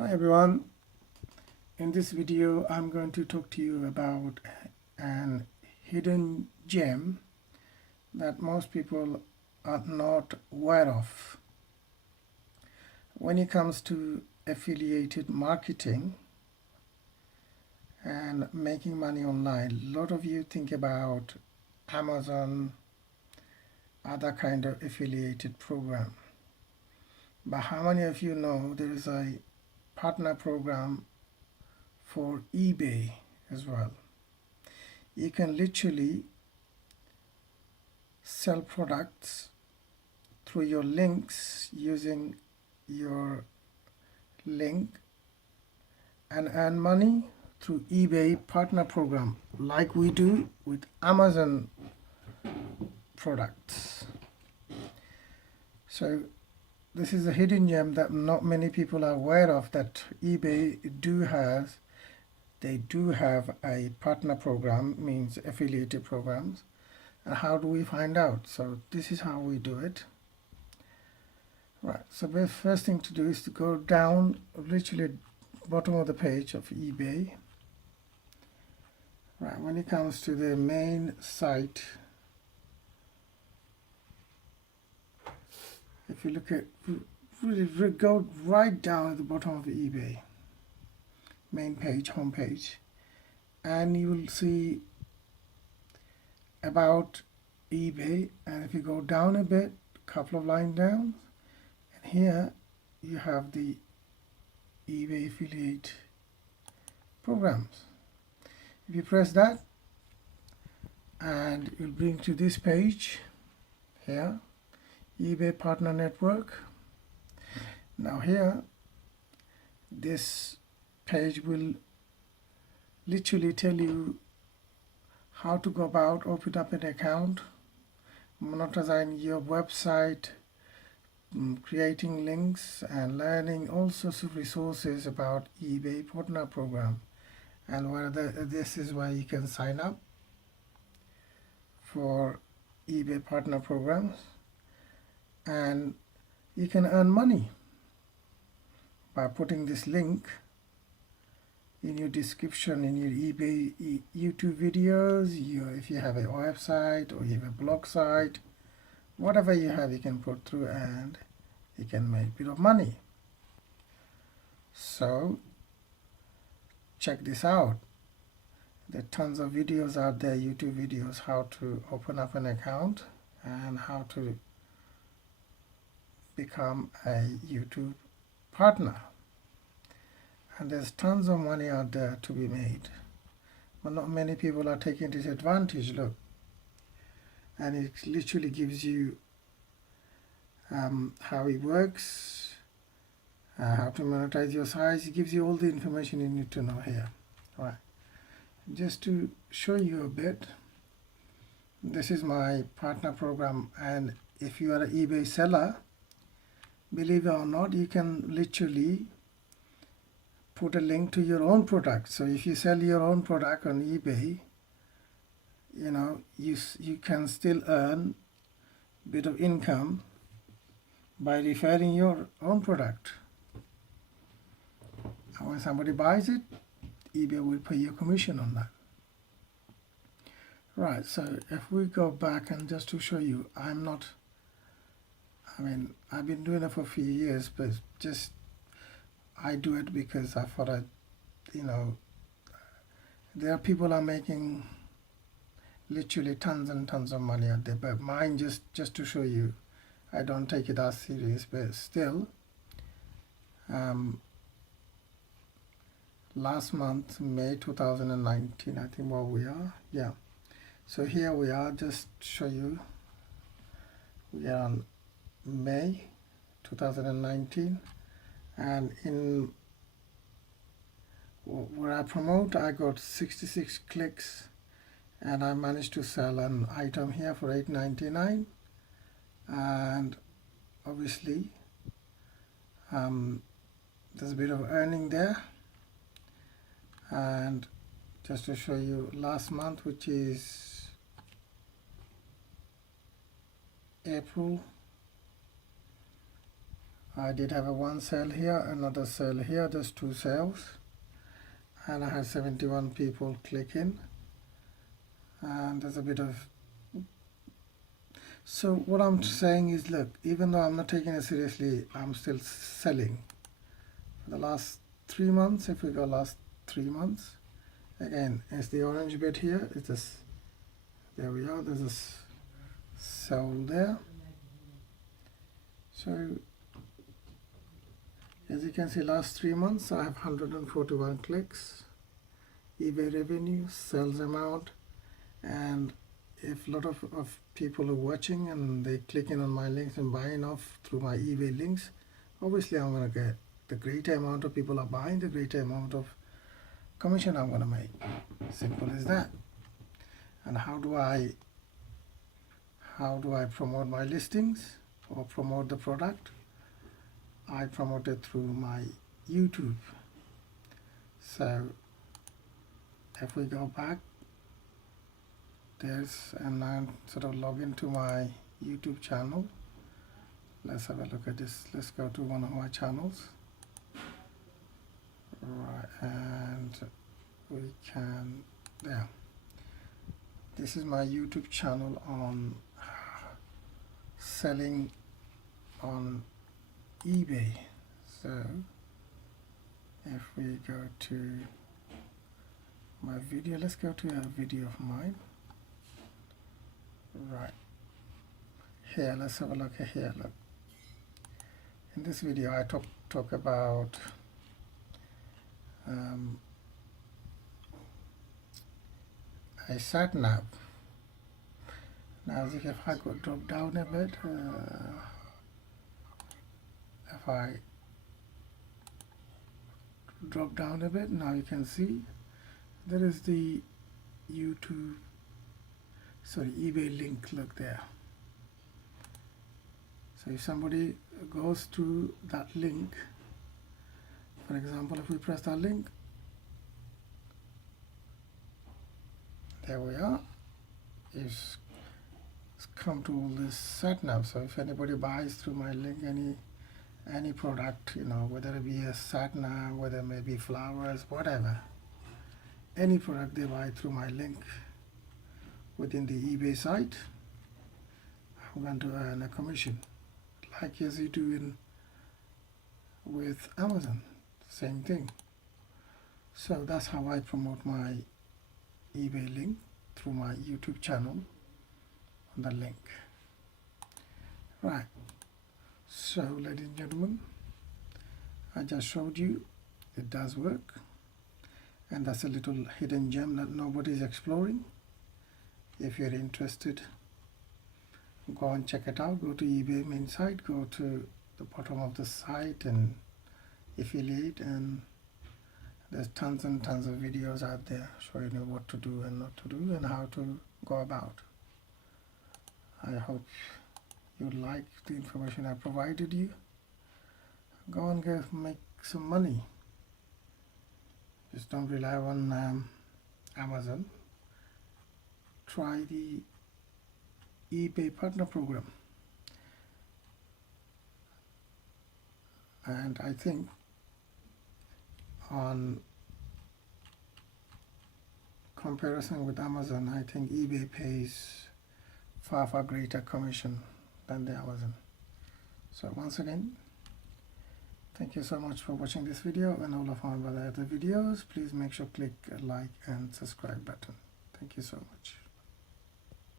Hi everyone, in this video I'm going to talk to you about an hidden gem that most people are not aware of. When it comes to affiliated marketing and making money online, a lot of you think about Amazon, other kind of affiliated program. But how many of you know there is a partner program for eBay as well? You can literally sell products through your links using your link and earn money through eBay partner program like we do with Amazon products. So this is a hidden gem that not many people are aware of, that eBay they do have a partner program, means affiliated programs. And how do we find out? So this is how we do it. Right, so the first thing to do is to go down literally bottom of the page of eBay. Right, when it comes to the main site, if you look at, really go right down at the bottom of eBay main page, home page, and you will see about eBay. And if you go down a bit, couple of lines down, and here you have the eBay affiliate programs. If you press that, and it will bring to this page here, eBay Partner Network. Now here, this page will literally tell you how to go about open up an account, monetizing your website, creating links, and learning all sorts of resources about eBay Partner Program. And this is where you can sign up for eBay Partner Programs, and you can earn money by putting this link in your description in your eBay YouTube videos. If you have a website or you have a blog site, whatever you have, you can put through and you can make a bit of money. So check this out. There are tons of videos out there, YouTube videos, how to open up an account and how to become a YouTube partner. And there's tons of money out there to be made, but not many people are taking this advantage. Look, and it literally gives you how it works, how to monetize your sites. It gives you all the information you need to know here. All right, just to show you a bit, this is my partner program, and if you are an eBay seller, believe it or not, you can literally put a link to your own product. So if you sell your own product on eBay, you can still earn a bit of income by referring your own product. And when somebody buys it, eBay will pay you a commission on that. Right, so if we go back, and just to show you, I've been doing it for a few years, but I do it because I thought there are people are making literally tons and tons of money out there, but mine, just to show you, I don't take it as serious. But still, last month, May 2019, I think where we are, yeah. So here we are, just show you, we are on May 2019, and in where I promote, I got 66 clicks, and I managed to sell an item here for $8.99, and obviously there's a bit of earning there. And just to show you, last month, which is April, I did have a one sale here, another sale here, just two sales, and I had 71 people click in, and there's a bit of. So what I'm saying is, look, even though I'm not taking it seriously, I'm still selling. For the last 3 months, if we go last 3 months, again, it's the orange bit here, it's this, there we are, there's this sell there. So as you can see, last 3 months I have 141 clicks, eBay revenue, sales amount, and if a lot of people are watching and they clicking on my links and buying off through my eBay links, obviously I'm going to get the greater amount of people are buying, the greater amount of commission I'm going to make. Simple as that. And how do I promote my listings or promote the product? I promote it through my YouTube. So if we go back, and I sort of log into my YouTube channel. Let's have a look at this. Let's go to one of my channels. Right, and we can, there. This is my YouTube channel on selling on eBay. So if we go to my video, let's go to a video of mine. Right here, let's have a look here. Look, in this video I talk about a sat nav. Now if I could drop down a bit, if I drop down a bit, now you can see there is the eBay link. Look there. So if somebody goes to that link, for example, if we press that link, there we are. It's come to all this sat nav. So if anybody buys through my link any product, you know, whether it be a sat nav, whether it may be flowers, whatever, any product they buy through my link within the eBay site, I'm going to earn a commission, like as you do with Amazon, same thing. So that's how I promote my eBay link, through my YouTube channel on the link. Right, so ladies and gentlemen, I just showed you it does work, and that's a little hidden gem that nobody's exploring. If you're interested, go and check it out. Go to eBay main site, go to the bottom of the site and affiliate, and there's tons and tons of videos out there showing you what to do and not to do and how to go about. I hope you like the information I provided you. Go and make some money. Just don't rely on Amazon. Try the eBay partner program, and I think on comparison with Amazon, I think eBay pays far greater commission than the Amazon. So once again, thank you so much for watching this video, and all of my other videos. Please make sure to click like and subscribe button. Thank you so much.